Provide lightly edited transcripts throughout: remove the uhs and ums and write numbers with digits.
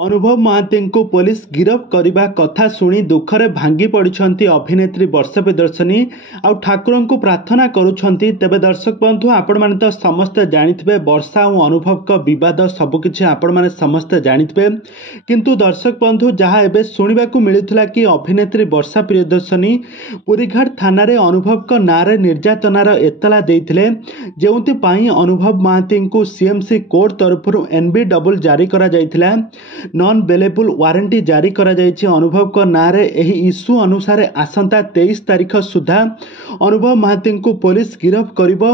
अनुभव महांती को पुलिस गिरफ करने कथा शुणी दुखरे भांगी पड़ती अभिनेत्री वर्षा प्रियदर्शिनी आउ ठाकुर को प्रार्थना करुँच। तेबे दर्शक बंधु आपण मैंने तो समस्ते जानिथे वर्षा और अनुभव का बद सबकि आपण मैंने समस्ते जानिथे, किंतु दर्शक बंधु जहाँ एवं शुणा मिलूला कि अभिनेत्री वर्षा प्रियदर्शिनी पुरीघाट थाना अनुभव का नाँ निर्यातनार एतला देते जो अनुभव महांती को सीएमसी कोर्ट तरफ NBW जारी करा जायथिला। नॉन बेलेबल वारंटी जारी करा जायछि अनुभव को नाँ एही इश्यू अनुसार आसंता 23 तारीख सुधा अनुभव महांती को पुलिस गिरफ करिबो।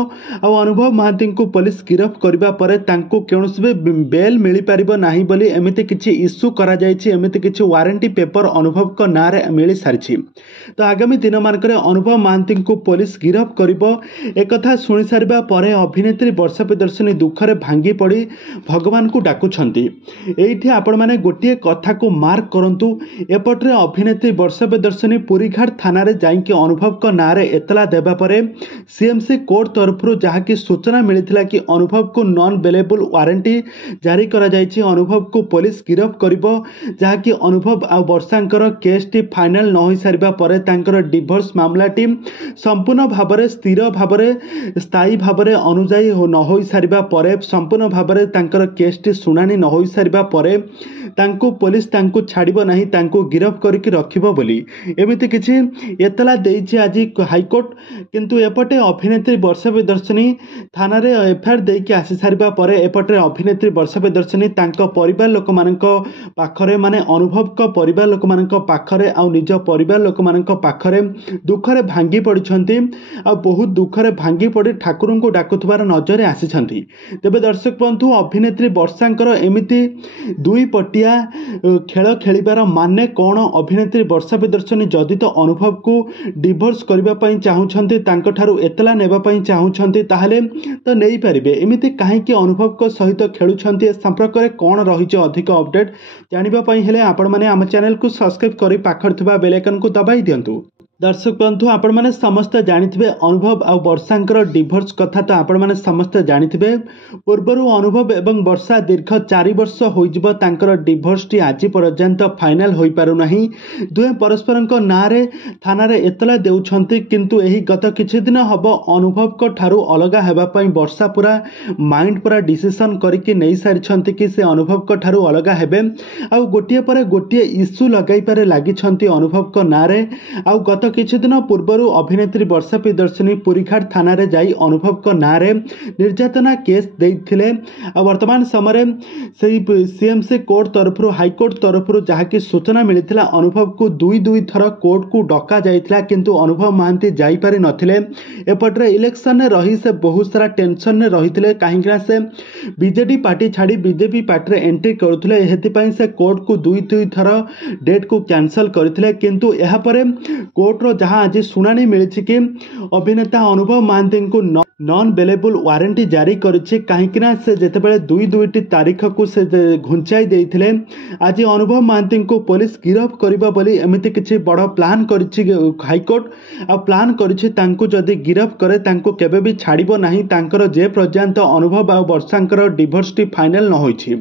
अनुभव महांती को पुलिस गिरफ करिबा परे तांको केनोसी भी बेल मिली परिबो नाही बोली एमिति किछि इश्यू करा जायछि, एमिति किछि वारंटी पेपर अनुभव को नाँ मिली सारिछि। तो आगामी दिन मानकरे अनुभव महांती को पुलिस गिरफ करिबो एकथा शुणी सारिबा परे अभिनेत्री वर्षा प्रियदर्शिनी दुखरे भांगी पड़ी भगवान को डाकुछंती। एइठी आपण माने गोटे कथा को मार्क करंतु, एपट्रे अभिनेत्री वर्षा प्रियदर्शिनी पुरीघाट थाना रे जाइके अनुभव को नाँ एतला देबा परे सीएमसी कोर्ट तरफ जहाँकि सूचना मिलता कि अनुभव को नॉन बेलेबल वारंटी जारी करा जायछि, अनुभव को पुलिस गिरफ करिबो। जहाँकि अनुभव आ वर्षांकर केस टी फाइनल न होई सारिबा परे तांकर डिवोर्स मामला टी संपूर्ण भाबरे स्थिर भाबरे स्थायी भाबरे अनुजाई न होई सारिबा परे संपूर्ण भाबरे तांकर केस टी सुनानी न होई सारिबा परे तांको पुलिस तांको छाड़िबो नाही, तांको गिरफ करके रखिबो बोली एमिति किछि एतला देइछि आज हाईकोर्ट। किंतु एपटे अभिनेत्री वर्षा प्रियदर्शिनी थाना रे एफआईआर देके आसी सारिबा परे एपटे अभिनेत्री वर्षा प्रियदर्शिनी तांको परिवार लोक माननको पाखरे माने अनुभव को परिवार लोक माननको पाखरे आ निज परिवार लोक माननको पाखरे दुखरे भांगी पड़िछंती आ बहुत दुखरे भांगी पड़ी ठाकुर को डाकुथबार नजर आसीछंती। तेबे दर्शक बंधु अभिनेत्री वर्षांकर एमिति दुई पटिया खेल खेलिबार माने कौन? अभिनेत्री वर्षा प्रियदर्शिनी जदि तो अनुभव को डिवोर्स करबा पई चाहुछंती, तांको ठारू एतला नेबा पई चाहुछंती, ताहले तो नहीं पारिबे। एमिति काहेकि अनुभव को सहित खेलुछंती ए संपर्क रे कौन रहिछ अधिक अपडेट जानिबा पई हेले आपण माने हम चैनल को सब्सक्राइब करी पाखर थिबा बेल आइकन को दबाई दियंतु। दर्शक बंधु आपण मैंने समस्ते जानिथिबे अनुभव आ वर्षांकर डिवोर्स कथा तो आपण मैंने समस्ते जानिथिबे। पूर्वर अनुभव एवं वर्षा दीर्घ 4 वर्ष होइजिबो तांकर डिवोर्स टी आज पर्यंत फाइनल होई पारु नाही। दुहे परस्परक नाँ थाना रे एतला देउछंती, किंतु एही गत किछि दिन हबो अनुभव को ठारू अलगा हेबा पई वर्षा पूरा माइंड पूरा डिसीजन करके नहीं सारिछंती कि से अनुभव को ठारू अलगा हेबे। आ गोटिए पर गोटिए इश्यू लगाई पारे लागिछंती अनुभव को नाँ आ गत किछि दिन पूर्वर अभिनेत्री वर्षा प्रियदर्शिनी पुरीघाट थाना रे जाई अनुभव को नाँ निर्यातना केस देथिले। वर्तमान समय से सीएमसी कोर्ट तरफ हाईकोर्ट तरफ जहाँकि सूचना मिलता अनुभव को दुई थर कोर्ट को डका जाइथिला, किंतु अनुभव महांती जाई पारि नथिले। एपटरे इलेक्शन ने रही से बहुत सारा टेंशन ने रहिथिले, काहेकि से बीजेडी पार्टी छाड़ी बीजेपी पार्टी रे एंट्री करुथिले, एहेति पई से कोर्ट को दुई थर डेट को कैंसल करथिले। किंतु एहा परे कोर्ट जहाँ आज शुणाणी मिली कि अभिनेता अनुभव महांती को नॉन बेलेबल वारंटी जारी करिछि, काहेकि से जेतेबेले दुईटी तारीख को से घुंचाई देइथिले। आज अनुभव महांती को पुलिस गिरफ करिबा बोली एमिति किछि बड़ प्लान करिछि हाईकोर्ट। आ प्लान करिछि तांको जदि गिरफ करे तांको केबे भी छाड़िबो नाही, तांकर जे पर्यंत अनुभव आ वर्षांकर डिवोर्स टी फाइनल न होइछि।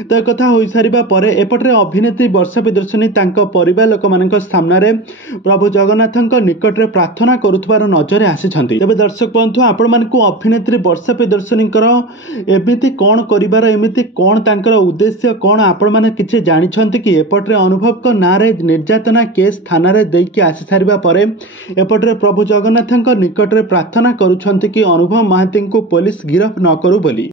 तो एक कथा होई सारिबा परे एपटरे अभिनेत्री वर्षा प्रियदर्शिनी तांको परिवार लोक मानक सामने प्रभु जगन्नाथଙ୍କ निकटରେ प्रार्थना करुथबार नजर आसीछंती। तेबे दर्शक बंधु आपण मानकु अभिनेत्री वर्षा प्रियदर्शिनीकर एमिति कोन करिबार एमिति कोन तांकर उद्देश्य कोन आपण माने किछि जानिछंती कि एपटरे अनुभव को नाँ निर्यातना केस थाना रे देकी आसी सारिबा परे एपटरे प्रभु जगन्नाथଙ୍କ निकटରେ प्रार्थना करुछंती कि अनुभव महांती को पुलिस गिरफ न करू बोली।